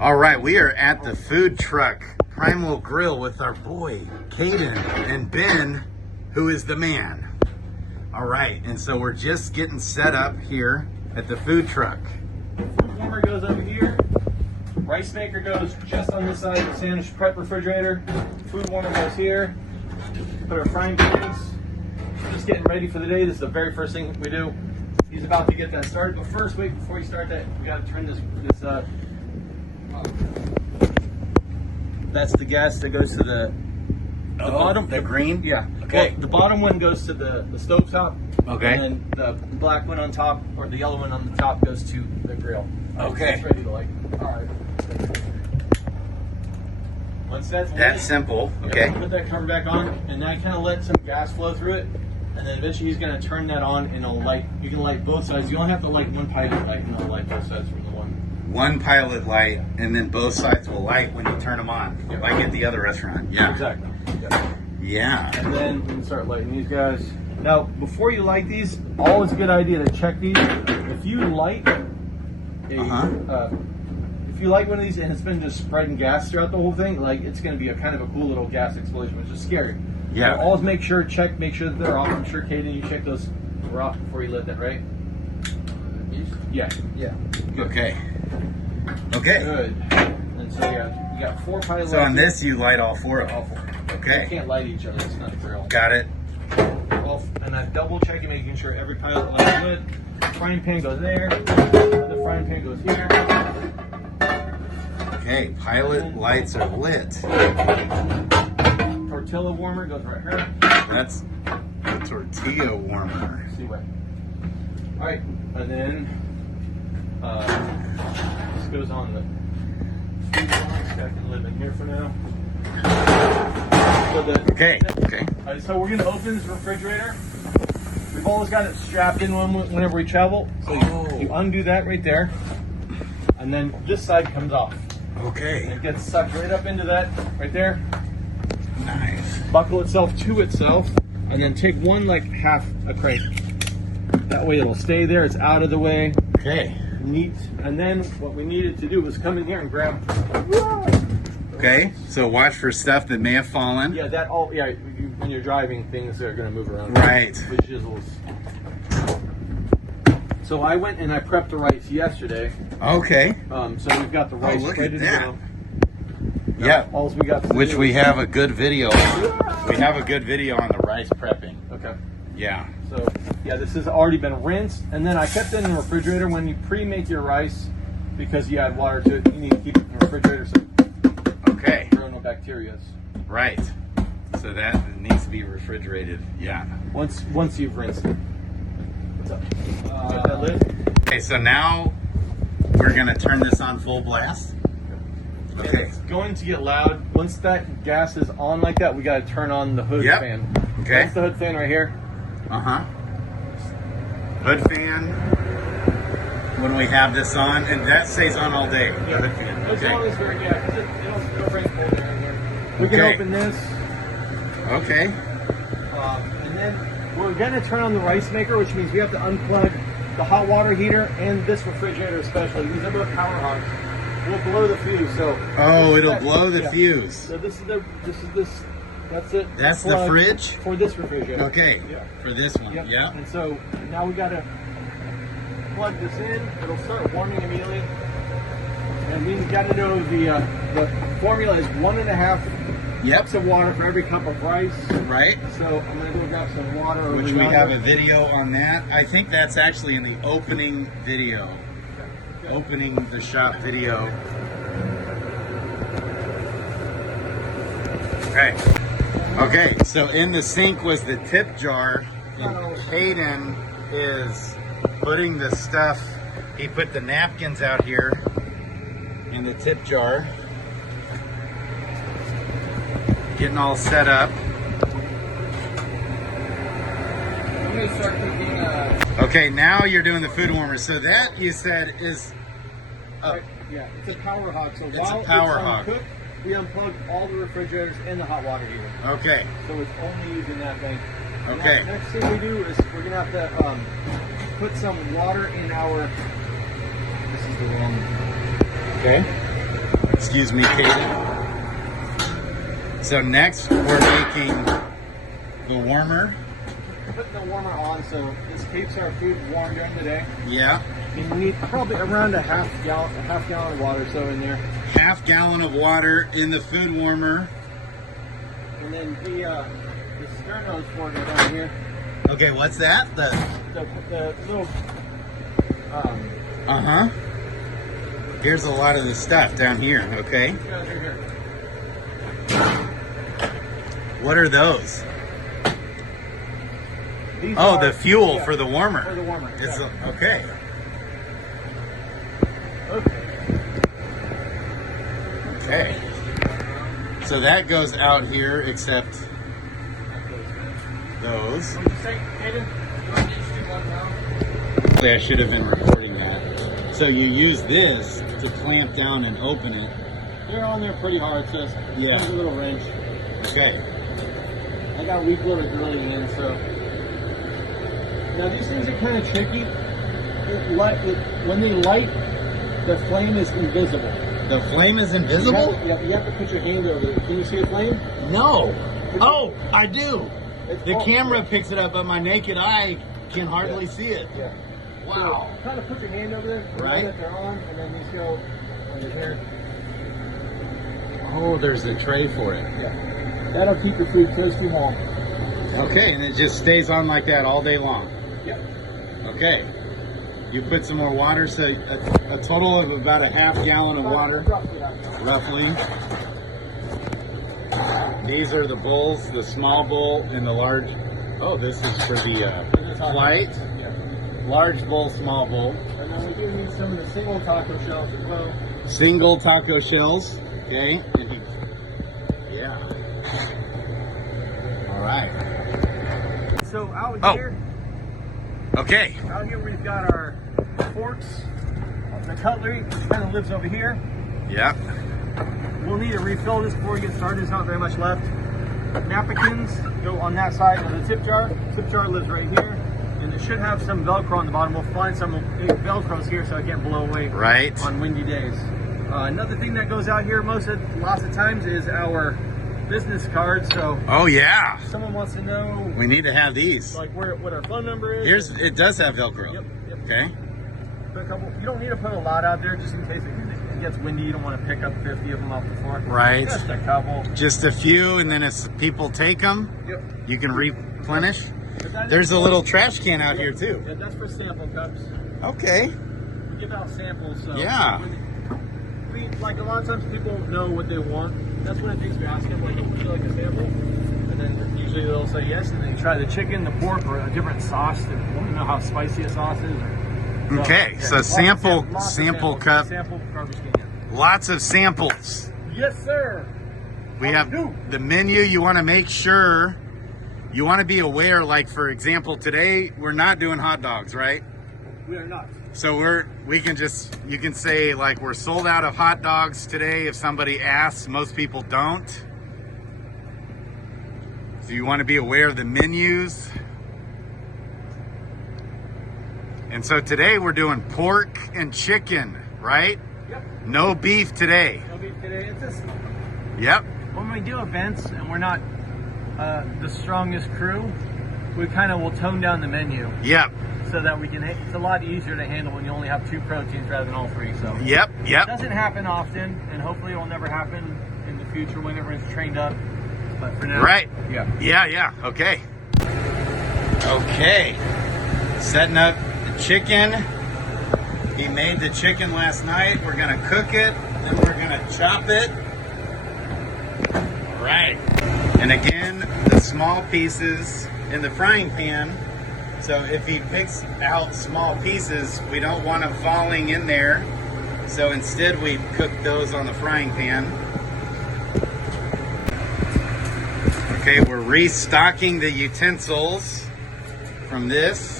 All right, we are at the food truck Primal Grill with our boy Caden and Ben, who is the man. All right, and so we're just getting set up here at the food truck. Food warmer goes over here. Rice maker goes just on this side of the sandwich prep refrigerator. Food warmer goes here. Put our frying pans. Just getting ready for the day. This is the very first thing we do. He's about to get that started, but first, wait, before you start that, we got to turn this that's the gas that goes to the bottom. The green? Yeah. Okay. Well, the bottom one goes to the stove top. Okay. And then the black one on top, or the yellow one on the top, goes to the grill. Okay. It's ready to light. All right. Once that's lit, simple. yeah, Okay. put that cover back on, and then kind of let some gas flow through it, and then eventually he's going to turn that on, and it'll light. You can light both sides. You only have to light one pilot light, and it'll light both sides from the one. One pilot light, and then both sides will light when you turn them on, Yep. like at the other restaurant. Yeah. Exactly. Yeah. Yeah. And then we can start lighting these guys. Now, before you light these, always a good idea to check these. If you light if you light one of these and it's been just spreading gas throughout the whole thing, like it's going to be a kind of a cool little gas explosion, which is scary. Yeah. So always make sure that they're off. I'm sure, Kaden, you checked those were off before you lit that, right? Yeah. Yeah. Good. Okay. Okay. Good. And so yeah, you got 4 pilot lights. So on this, you light all four of them. All 4. You Okay. can't light each other. It's not a grill. Got it. And I'm double checking, making sure every pilot light is lit. Frying pan goes there. The frying pan goes here. Okay. Pilot lights are lit. Tortilla warmer goes right here. That's the tortilla warmer. See what? All right, and then this goes on the food box. I can live in here for now. So Okay. Okay. So we're gonna open this refrigerator. We've always got it strapped in whenever we travel. So you undo that right there, and then this side comes off. And Okay. it gets sucked right up into that right there. Nice. Buckle itself to itself, and then take one like half a crank. That way it'll stay there. It's out of the way. Okay. Neat. And then what we needed to do was come in here and grab. Okay. So watch for stuff that may have fallen. Yeah, that all. Yeah, when you're driving, things are going to move around. Right. The jizzles. So I went and I prepped the rice yesterday. Okay. So we've got the rice look ready at to that. go. Yeah. All we got. To Which do we is- have a good video. We have a good video on the rice prepping. Okay. Yeah. So yeah, this has already been rinsed, and then I kept it in the refrigerator when you pre-make your rice, because you add water to it. You need to keep it in the refrigerator so Okay. there are no bacteria. Right. So that needs to be refrigerated. Yeah. Once you've rinsed it. What's up? Got that lid? Okay. So now we're gonna turn this on full blast. And Okay. it's going to get loud. Once that gas is on like that, we got to turn on the hood Yep. fan. Okay. That's the hood fan right here. Hood fan. When we have this on, and that stays on all day. The hood fan. As long Okay. as we're, yeah, because it'll bring cold air in here. We can Okay. open this. Okay. And then we're going to turn on the rice maker, which means we have to unplug the hot water heater and this refrigerator especially. These are both power hogs. We'll blow the fuse. So Oh, it'll that- blow the yeah. fuse. So this. That's it. That's the Plug fridge? for this refrigerator. Okay. Yeah. For this one. Yep. Yeah. And so now we gotta plug this in. It'll start warming immediately. And we gotta know the formula is 1.5 Yep. cups of water for every cup of rice. Right. So I'm gonna go grab some water. over Which we yonder. have a video on that. I think that's actually in the opening video. Opening the shop video. Okay. Okay, so in the sink was the tip jar, and Hayden is putting the stuff, he put the napkins out here in the tip jar. Getting all set up. I'm gonna start cooking. Okay, now you're doing the food warmer. So that you said is Yeah, it's a power hog. So It's while a power it's hog. cook, we unplug all the refrigerators and the hot water heater. okay. So it's only using that thing. Okay. Now, next thing we do is we're gonna have to put some water in our. This is the wrong. Okay. Excuse me, Kaden. So next we're making the warmer. Putting the warmer on, so this keeps our food warm during the day. Yeah. And we need probably around a half gallon of water so in there. Half gallon of water in the food warmer. And then the sternos for it down here. Okay, what's that? The little Uh-huh. Here's a lot of the stuff down here, okay? these guys right here. What are those? These Oh, are, the fuel yeah, for the warmer. For the warmer. It's yeah. okay. Okay. So that goes out here, except those. What did you say, Hayden? You want to do one now? I should have been recording that. So you use this to clamp down and open it. They're on there pretty hard, so it's Yeah. a little wrench. Okay. I got a weak little drilling in, so. Now these things are kind of tricky. When they light, the flame is invisible. The flame is invisible? You have to put your hand over it. Can you see a flame? No. Oh, I do. The Oh, camera picks it up, but my naked eye can hardly see it. Yeah. Wow. So, kind of put your hand over there. Right. That they're on, and then these go under here. Oh, there's a tray for it. Yeah. That'll keep your food crispy warm. Okay, and it just stays on like that all day long. Yeah. Okay. You put some more water, so a total of about a half gallon of water, roughly. These are the bowls, the small bowl and the large. Oh, this is for the flight. Yeah. Large bowl, small bowl. And then we do need some of the single taco shells as well. Single taco shells. Okay. Yeah. All right. So out here, Okay. out here we've got our forks. The cutlery kind of lives over here. Yeah. We'll need to refill this before we get started. There's not very much left. Napkins go on that side of the tip jar. Tip jar lives right here. And it should have some Velcro on the bottom. We'll find some Velcros here so it can't blow away Right. on windy days. Another thing that goes out here lots of times is our business cards. So Oh yeah. if someone wants to know We need to have these. like what our phone number is. It does have Velcro. Yep. Okay. Put a couple. You don't need to put a lot out there just in case it gets windy. You don't want to pick up 50 of them off the floor. Right. Just a couple. Just a few, and then if people take them, Yep. you can replenish. But that There's is- a little trash can out here too. Yeah, that's for sample cups. Okay. We give out samples, so Yeah. we like a lot of times people know what they want. That's what it takes. We ask them like, would you like a sample? And then usually they'll say yes, and then you try the chicken, the pork, or a different sauce. They want to know how spicy a sauce is. Okay, so lots of sample samples, cup. sample garbage can. Yeah. Lots of samples. Yes, sir. We have the menu. You want to make sure, you want to be aware, like for example, today we're not doing hot dogs, right? We are not. So you can say like we're sold out of hot dogs today if somebody asks. Most people don't. So you want to be aware of the menus. And so today we're doing pork and chicken, right? Yep. No beef today. No beef today. It's just Yep. when we do events and we're not the strongest crew, we kind of will tone down the menu Yep. so that we can. It's a lot easier to handle when you only have 2 proteins rather than all 3. So Yep. it Yep. doesn't happen often, and hopefully it will never happen in the future when everyone's trained up. But for now, Right. Yeah. Yeah, yeah. Okay. Okay. Setting up the chicken. He made the chicken last night. We're gonna cook it, then we're gonna chop it. All right. And again, the small pieces in the frying pan. So if he picks out small pieces, we don't want them falling in there. So instead we cook those on the frying pan. Okay, we're restocking the utensils from this.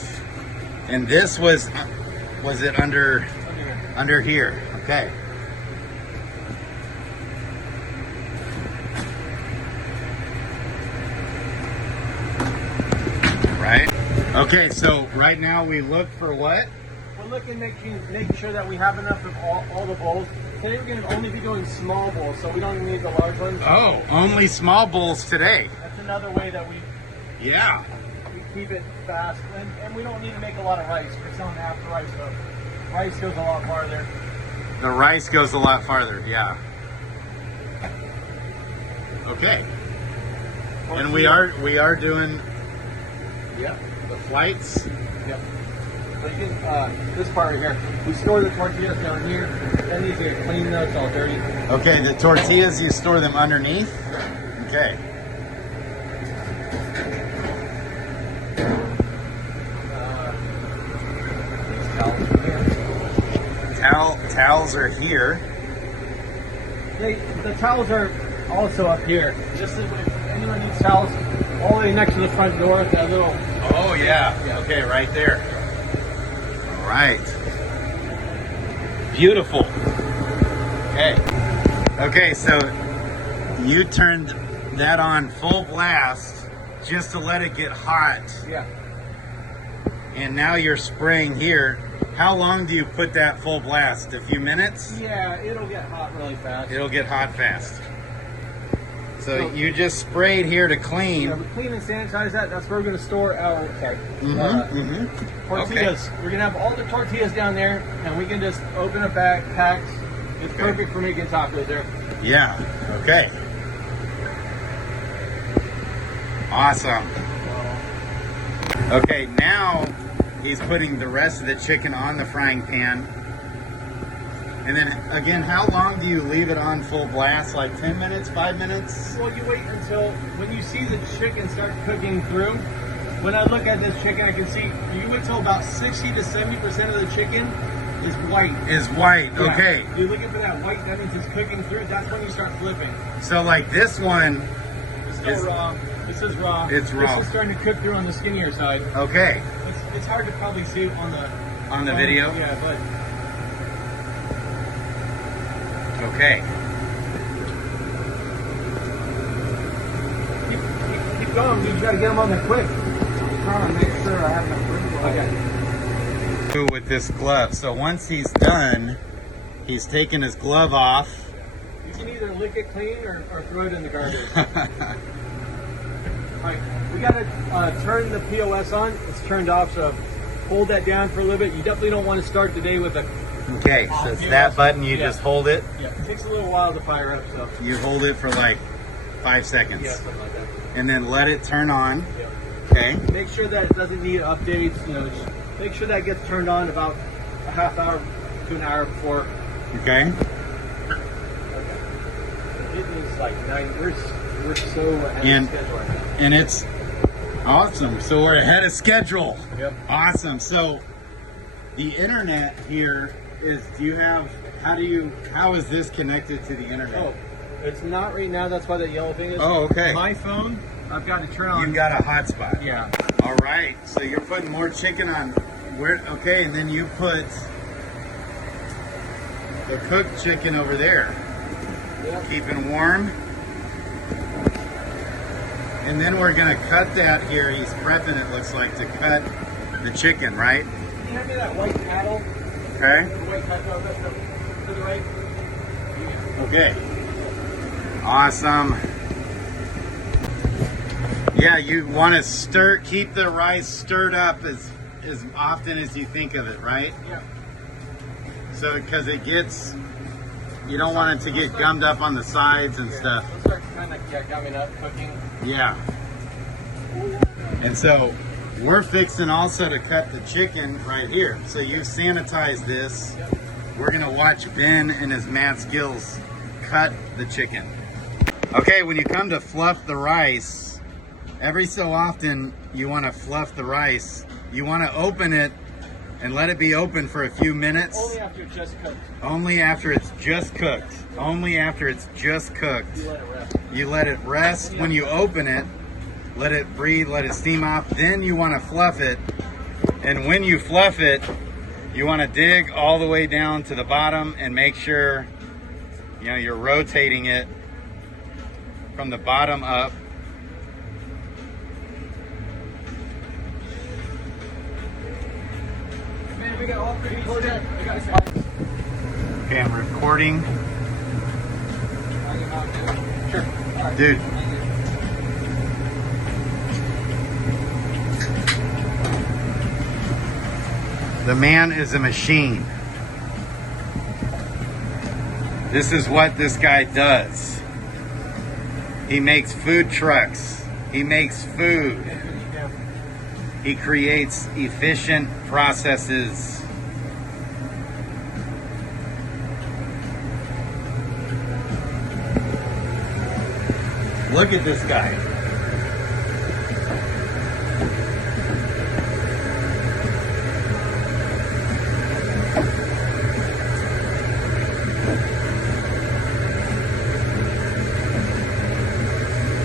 And this was it under here? Okay. Right? Okay, so right now we look for what? We're looking, making sure that we have enough of all the bowls. today we're going to only be doing small bowls, so we don't even need the large ones. Oh, only small bowls today. That's another way that we Yeah. keep it fast, and we don't need to make a lot of rice. We're selling half the rice, so rice goes a lot farther. The rice goes a lot farther, yeah. Okay. And we are doing Yep. the flights. Yep. So you can, this part right here, we store the tortillas down here. Then these are clean though, it's all dirty. Okay, the tortillas, you store them underneath? Okay. These towels are here. Towels are here. The towels are also up here. Just if anyone needs towels, all the way next to the front door, that little. Oh yeah. Okay, right there. All right. Beautiful. Okay. Okay, so you turned that on full blast just to let it get hot. Yeah. And now you're spraying here. How long do you put that full blast? A few minutes? Yeah, it'll get hot really fast. It'll get hot fast. So you just sprayed here to clean. Yeah, we clean and sanitize that. That's where we're going to store our tortillas. Okay. We're going to have all the tortillas down there, and we can just open a bag, packs. It's perfect for making tacos there. Yeah. Okay. Awesome. Okay, now he's putting the rest of the chicken on the frying pan. And then again, how long do you leave it on full blast? Like 10 minutes, 5 minutes? Well, you wait until when you see the chicken start cooking through. When I look at this chicken, I can see you wait till about 60 to 70% of the chicken is white. Is white, Yeah. okay. You're looking for that white, that means it's cooking through. That's when you start flipping. So like this one, It's still raw. This is raw. It's raw. This is starting to cook through on the skinnier side. okay. It's hard to probably see on the video? Yeah, but Okay. keep going. You got to get them on there quick. I'm trying to make sure I have enough room. Okay. With this glove. So once he's done, he's taking his glove off. You can either lick it clean or throw it in the garbage. Alright, we got to turn the POS on. It's turned off, so hold that down for a little bit. You definitely don't want to start the day with a. Okay, so it's that button, you just hold it. Yeah, it takes a little while to fire up, so. You hold it for like 5 seconds. Yeah, something like that. And then let it turn on. Yeah. Okay. Make sure that it doesn't need updates. You know, just make sure that gets turned on about a half hour to an hour before. Okay. It is like 9. We're so ahead And- of schedule right now. And it's awesome. So we're ahead of schedule. Yep. Awesome. So the internet here is, how is this connected to the internet? Oh, it's not right now. That's why that yellow thing is. Oh, okay. My phone, I've got to turn on. You've got a hotspot. Yeah. All right. So you're putting more chicken on. Okay, and then you put the cooked chicken over there. Yep. Keeping warm. And then we're gonna cut that here. He's prepping, it looks like, to cut the chicken, right? Can you hand me that white paddle? Okay. The white paddle to the right. Okay. Awesome. Yeah, you want to keep the rice stirred up as often as you think of it, right? Yeah. So, because you don't want it to get gummed up on the sides and stuff. It'll start kind of gumming up, cooking. Yeah. And so we're fixing also to cut the chicken right here. So you sanitize this. Yep. We're gonna watch Ben and his mad skills cut the chicken. Okay, when you come to fluff the rice, every so often you want to fluff the rice. You want to open it and let it be open for a few minutes. Only after it's just cooked. Only after it's just cooked. Only after it's just cooked. You let it rest. You let it rest. When you open it, let it breathe, let it steam off. Then you want to fluff it. And when you fluff it, you want to dig all the way down to the bottom and make sure you're rotating it from the bottom up. Man, we got all 3 pieces. We got Okay, I'm recording. Sure. All right. Dude. The man is a machine. This is what this guy does. He makes food trucks. He makes food. He creates efficient processes. Look at this guy.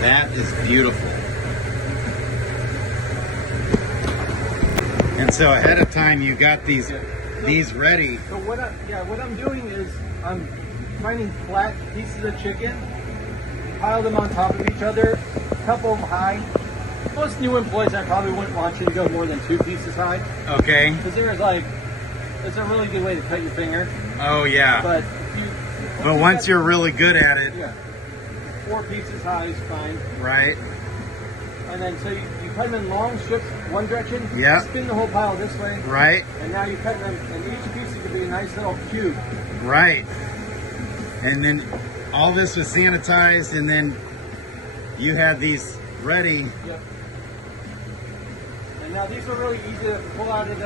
That is beautiful. And so ahead of time you got these ready. So what I'm doing is I'm finding flat pieces of chicken, pile them on top of each other, a couple of them high. Most new employees, I probably wouldn't want you to go more than 2 pieces high. Okay. Because it's a really good way to cut your finger. Oh yeah. But once you're really good at it. Yeah. 4 pieces high is fine. Right. And then so you cut them in long strips, one direction. Yeah. Spin the whole pile this way. Right. And now you cut them, and each piece is going to be a nice little cube. Right. And then all this was sanitized, and then you had these ready. Yep. And now these are really easy to pull out of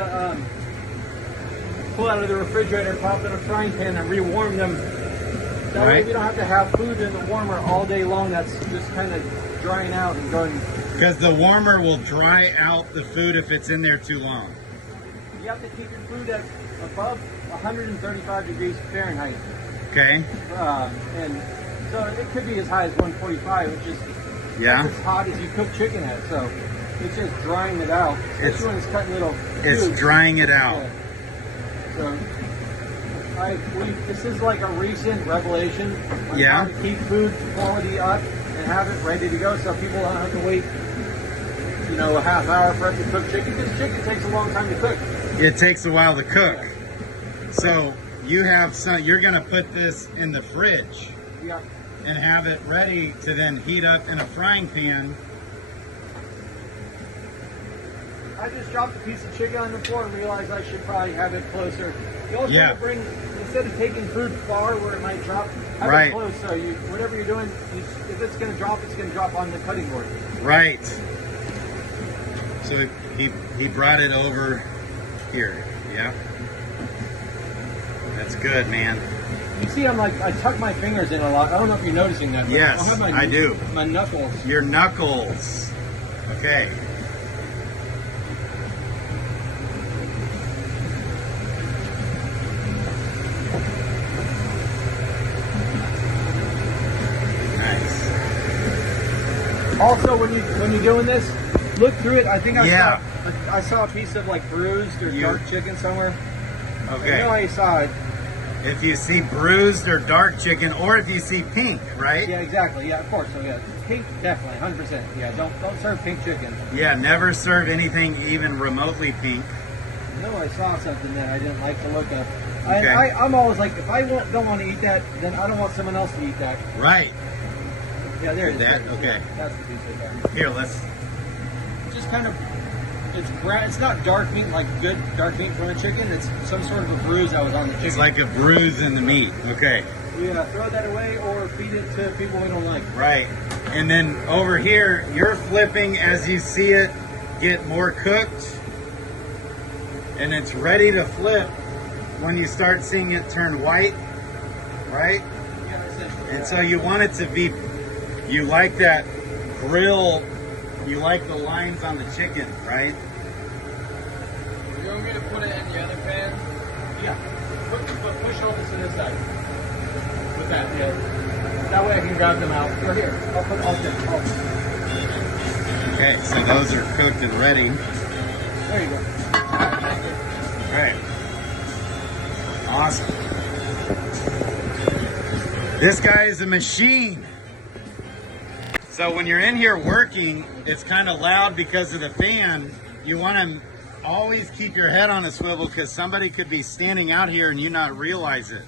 the refrigerator, pop in a frying pan, and rewarm them. That way we don't have to have food in the warmer all day long. That's just kind of drying out and going. Because the warmer will dry out the food if it's in there too long. You have to keep your food at above 135 degrees Fahrenheit. Okay. And so it could be as high as 145, which is as hot as you cook chicken at. So it's just drying it out. Especially when it's cutting little cubes. It's drying it out. Yeah. So this is like a recent revelation on how to keep food quality up and have it ready to go, so people don't have to wait, a half hour for it to cook chicken. Because chicken takes a long time to cook. It takes a while to cook. So you have you're gonna put this in the fridge. Yeah. And have it ready to then heat up in a frying pan. I just dropped a piece of chicken on the floor and realized I should probably have it closer. You also want to bring, instead of taking food far where it might drop, have it close. So whatever you're doing, if it's going to drop, it's going to drop on the cutting board. Right. So he brought it over here. Yeah. That's good, man. You see, I tuck my fingers in a lot. I don't know if you're noticing that. Yes, I do. My knuckles. Your knuckles. Okay. Nice. Also, when you're doing this, look through it. I think I saw a piece of bruised or dark chicken somewhere. Okay. I know I saw it. If you see bruised or dark chicken, or if you see pink, right? Yeah, exactly. Yeah, of course. So yeah, pink definitely, 100%. Yeah, don't serve pink chicken. Yeah, never serve anything even remotely pink. I know I saw something that I didn't like to look at. Okay. I'm always like, if I don't want to eat that, then I don't want someone else to eat that. Right. Yeah, there it is. That okay. That's the piece right there. Here, let's. Just kind of. It's brown. It's not dark meat like good dark meat from a chicken. It's some sort of a bruise that was on the chicken. It's like a bruise in the meat. Okay. Yeah, throw that away or feed it to people we don't like. Right. And then over here, you're flipping as you see it get more cooked, and it's ready to flip when you start seeing it turn white, right? Yeah, essentially. And so you want it to be. You like that grill. You like the lines on the chicken, right? You want me to put it in the other pan? Yeah. Push all this to this side. With that, yeah. That way I can grab them out. Or here, I'll put all this. Okay, so those are cooked and ready. There you go. All right. Awesome. This guy is a machine. So when you're in here working, it's kind of loud because of the fan. You want to always keep your head on a swivel because somebody could be standing out here and you not realize it.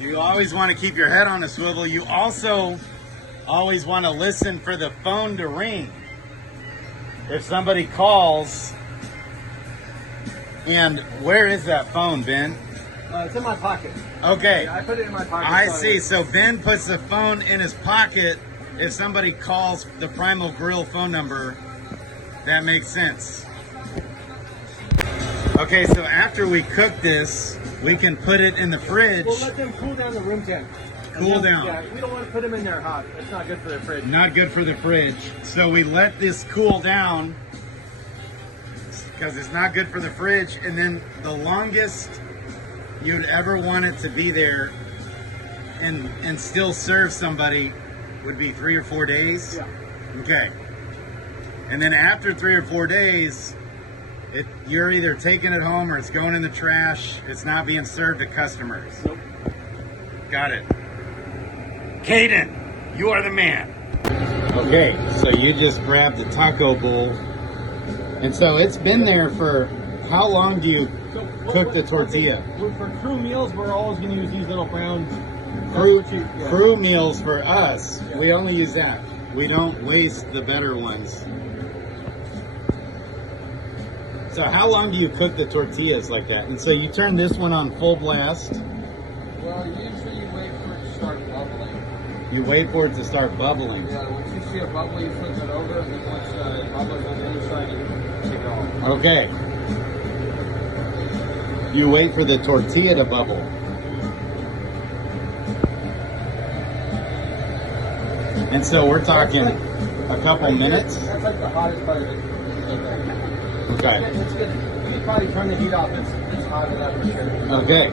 You always want to keep your head on a swivel. You also always want to listen for the phone to ring. If somebody calls, and where is that phone, Ben? It's in my pocket. Okay. I put it in my pocket. I see. So Ben puts the phone in his pocket if somebody calls the Primal Grill phone number. That makes sense. Okay, so after we cook this, we can put it in the fridge. We'll let them cool down the room temp. Cool down. Yeah, we don't want to put them in there hot. It's not good for the fridge. Not good for the fridge. So we let this cool down because it's not good for the fridge. And then the longest you'd ever want it to be there and still serve somebody would be 3 or 4 days. Yeah. Okay. And then after 3 or 4 days, you're either taking it home or it's going in the trash. It's not being served to customers. Nope. Got it. Caden, you are the man. Okay, so you just grabbed the taco bowl. And so it's been there for, how long do you cook the tortilla? For crew meals, we're always going to use these little brown. Crew meals for us, we only use that. We don't waste the better ones. So how long do you cook the tortillas like that? And so you turn this one on full blast. Well, usually you wait for it to start bubbling. You wait for it to start bubbling. Yeah, once you see a bubble, you flip it over, and then once it bubbles on the inside, you take it off. Okay. You wait for the tortilla to bubble. And so we're talking a couple minutes. That's like the hottest part of it. Okay. It's good. You probably turn the heat off. It's hot enough for sure. Okay.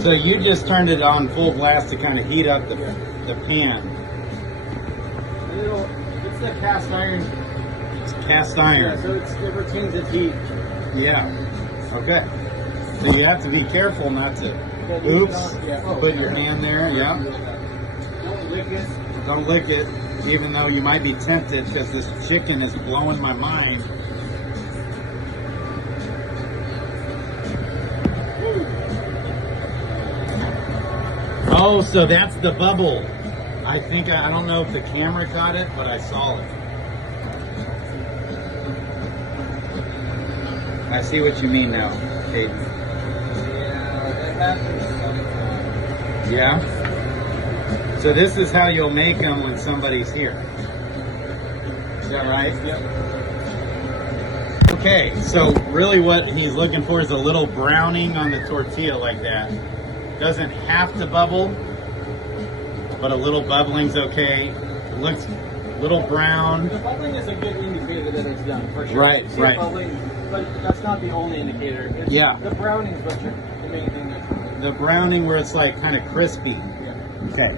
So you just turned it on full blast to kind of heat up the pan. It's the cast iron. It's cast iron. Yeah, so it retains its heat. Yeah. Okay. So you have to be careful not to, oops, put your hand there. Yeah. Don't lick it. Don't lick it, even though you might be tempted because this chicken is blowing my mind. Oh, so that's the bubble. I think, I don't know if the camera caught it, but I saw it. I see what you mean now, Hayden. Yeah, that happens sometimes. Yeah? So this is how you'll make them when somebody's here. Is that right? Yep. Okay, so really what he's looking for is a little browning on the tortilla like that. Doesn't have to bubble, but a little bubbling's okay. It looks a little brown. The bubbling is a good indicator that it's done, for sure. Right, You see right. Bubbling, but that's not the only indicator. It's Yeah. The browning is what's the main thing. The browning where it's like kind of crispy. Yeah. Okay.